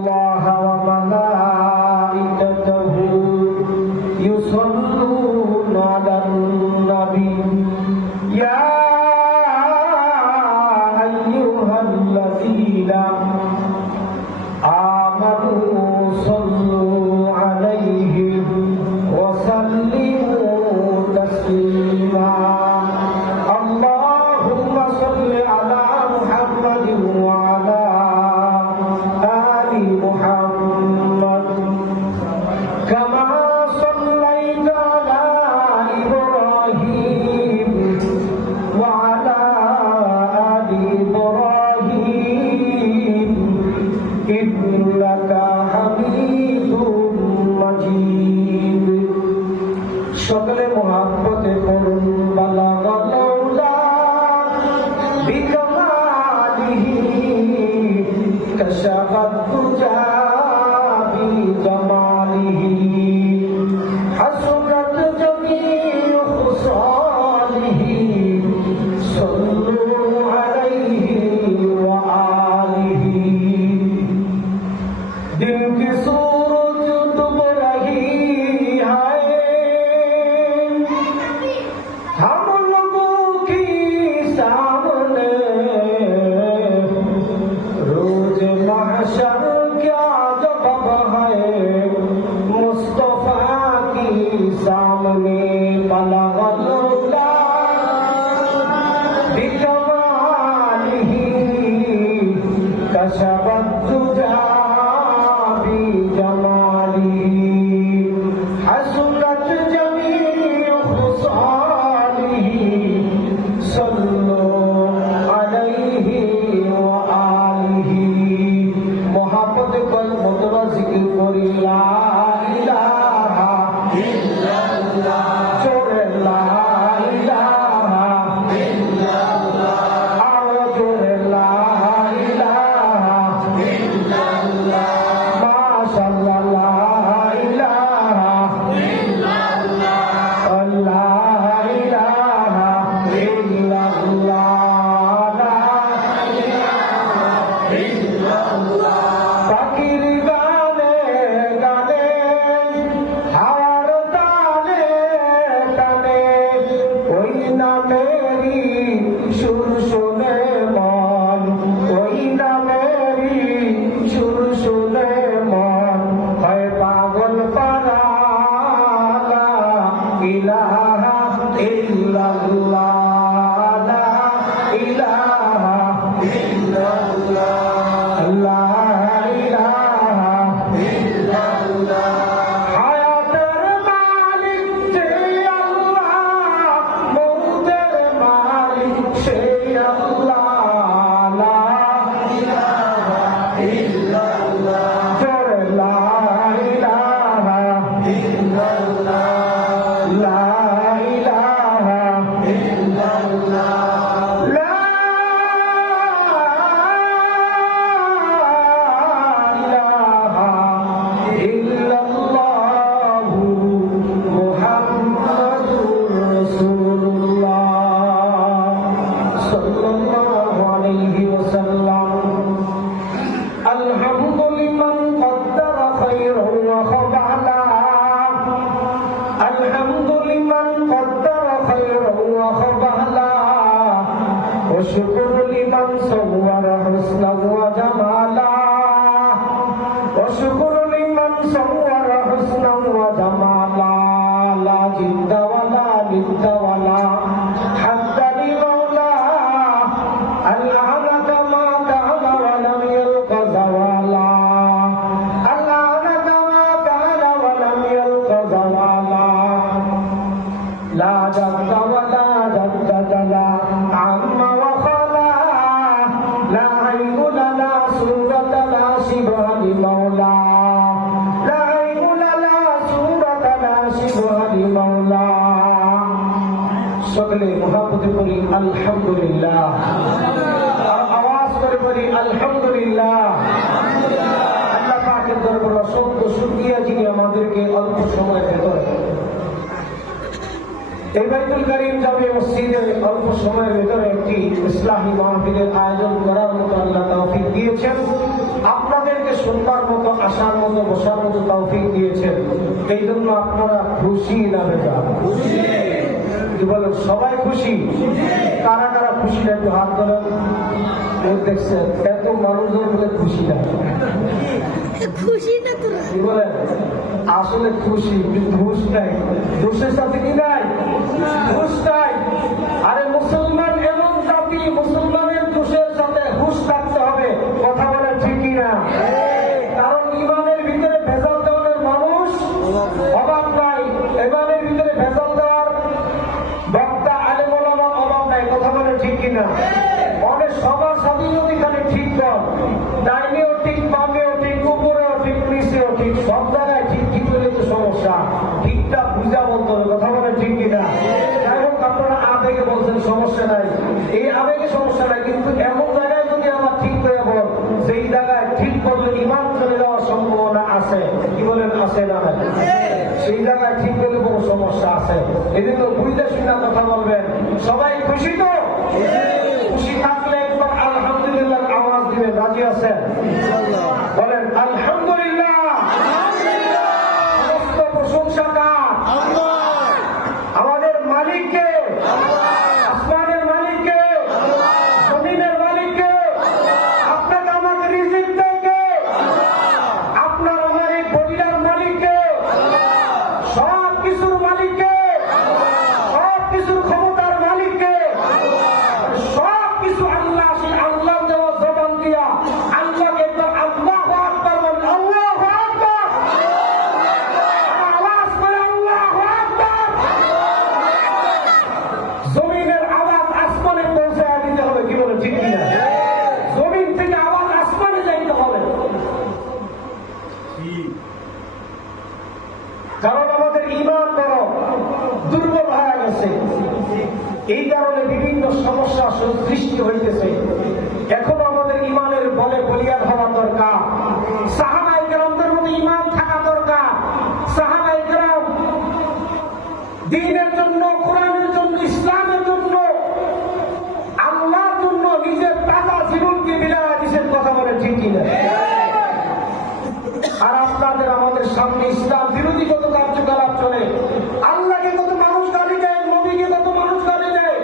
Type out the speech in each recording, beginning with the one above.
الله وملائكته يصلون على النبي يا أيها الذين آمنوا صلوا عليه وسلموا تسليما اللهم صل على محمد وعلى آل محمد كما صليت على إبراهيم وعلى آل إبراهيم إنك حميد مجيد সকলে মুহাব্বতে পড়ুন বালাগাল্লাউলা বিকামালিহি কাশাফাত দুজা বিজামালিহি হাসনাত জামিউ খুসালিহি সাল্লু আলাইহি ওয়া আলিহি दिन की सूरज डूब रही है हम लोगों की सामने रोज महशर क्या जवाब है मुस्तफा की सामने बलगल्ला बिकमालिही कशफत दुजा حسنت جميع خصاله صلوا عليه وآله محبت قلب مدرہ ذکر کری لا الہ الا اللہ چور لا الہ الا اللہ آو چور لا الہ الا اللہ ماشاءاللہ لا وشكر لمن صور حسنا وجمالا وشكر لمن صور حسنا وجمالا لا جد ولا ند ولا حد لمولا الآن كما كان ولم يلق زوالا الآن كما كان ولم يلق زوالا لا جد ولا جد جلا عما সকলে মুহাব্বতে করি আলহামদুলিল্লাহ আওয়াজ করে বলি আলহামদুলিল্লাহ আল্লাহ পাকের দরবারে অসংখ্য শুকরিয়া যিনি আমাদেরকে অল্প সময়ের ভেতরে এই বাইতুল কারীম জামিয়া মসজিদে অল্প সময়ের ভেতরে একটি ইসলামী মাহফিলের আয়োজন করার মতো আল্লাহ তৌফিক দিয়েছেন। আপনাদেরকে শুনবার মতো, আসার মতো, বসার মতো তৌফিক দিয়েছেন। এই জন্য আপনারা খুশি না বেজার? কি বলেন, সবাই খুশি? কারা কারা খুশি না একটু হাত ধরেন। দেখছেন এত মানুষজন বলে খুশি না, খুশি না তোরা? কি বলেন, আসলে খুশি কিন্তু ঘুষ নাই। ঘুষের সাথে কি নাই? ঘুষ নাই। আরে মুসলমান এমন জাতি, মুসলমানের ঘুষের সাথে ঘুষ থাকতে হবে। কথা বলে ঠিকই না? কারণ ইমানের ভিতরে ভেজাল দেওয়ার মানুষ অভাব নাই, ইমানের ভিতরে ভেজাল দেওয়ার বক্তা আলেম ওলামার অভাব নাই। কথা বলে ঠিকই না? অনেক সবার সাথে যদি খালি ঠিক কর, ডাইনেও ঠিক, বামেও ঠিক, উপরেও ঠিক, নিচেও ঠিক, সব জায়গায় ঠিক ঠিক হলে তো সমস্যা। ঠিকটা বুঝা বলতে হবে। কথা বলে ঠিক কিনা? যাই হোক, আপনারা আবেগে বলছেন সমস্যা নাই, এই আবেগে সমস্যা নাই, কিন্তু এমন জায়গায় যদি আমার ঠিক হয়ে বল, সেই জায়গায় ঠিক করলে ইমান চলে যাওয়ার সম্ভাবনা আছে। কি বলেন, আছে না? সেই জায়গায় ঠিক করলে কোনো সমস্যা আছে। এই জন্য বুঝতে শুনে কথা বলবেন। সবাই খুশি তো? খুশি থাকলে একবার আলহামদুলিল্লাহ আওয়াজ দিবেন। রাজি আছেন? বলেন আলহামদুলিল্লাহ। সমস্ত প্রশংসা কার? আমাদের মালিককে। আসমানের মালিককে, জমিনের মালিককে। আপনাকে আমাকে রিজিক দেয় কে? আপনার আমার এই পরিবার মালিককে, সব কিছুর মালিককে, সব কিছুর ক্ষমতার মালিককে, সব কিছু আল্লাহ। সেই আল্লাহ দেওয়া জবান দিয়া আল্লাহকে একবার আল্লাহু আকবার বলেন। আল্লাহু আকবার। আওয়াজ করে আল্লাহু আকবার। জমিনের আওয়াজ আসমানে পৌঁছায় দিতে হবে। কি বলে, ঠিক কিনা? জমিন থেকে আওয়াজ আসমানে যাইতে হবে। কারণ আমাদের ঈমান বড় দুর্বল হয়ে গেছে। এই কারণে বিভিন্ন সমস্যা সৃষ্টি হইতেছে। এখনো আমাদের ঈমানের বলে বলিয়ান হওয়া দরকার। সাহাবায়ে কেরামদের মধ্যে ঈমান থাকা দরকার। সাহাবায়ে কেরাম দ্বীনের জন্য, কোরআনের জন্য, ইসলামের জন্য, আল্লাহর জন্য নিজের তাজা জীবনকে বিলায় দিয়েছেন। কথা বলে ঠিক কিনা? আর আপনাদের আমাদের সামনে ইসলাম বিরোধী কত কার্যকলাপ চলে। আল্লাহকে কত মানুষ গালি দেয়, নবীকে কত মানুষ গালি দেয়,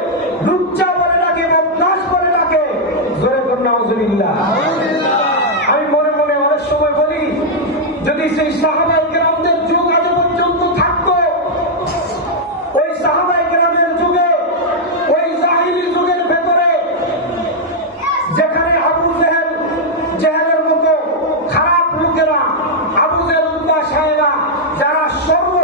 লুচ্চা করে ডাকে, বদমাশ করে ডাকে। জোরে করে নাউজুবিল্লাহ। আমি মনে মনে অনেক সময় বলি, যদি সেই সাহাবায়ে কেরামদের যুগ আজ পর্যন্ত থাকতো, ওই সাহাবায়ে কেরামের যুগে, ওই জাহিলি যুগের ভেতরে যেখানে আবু জেহেলের মতো খারাপ লোকেরা, আবু জেহেল, উতবা, সাহেবা, যারা সর্ব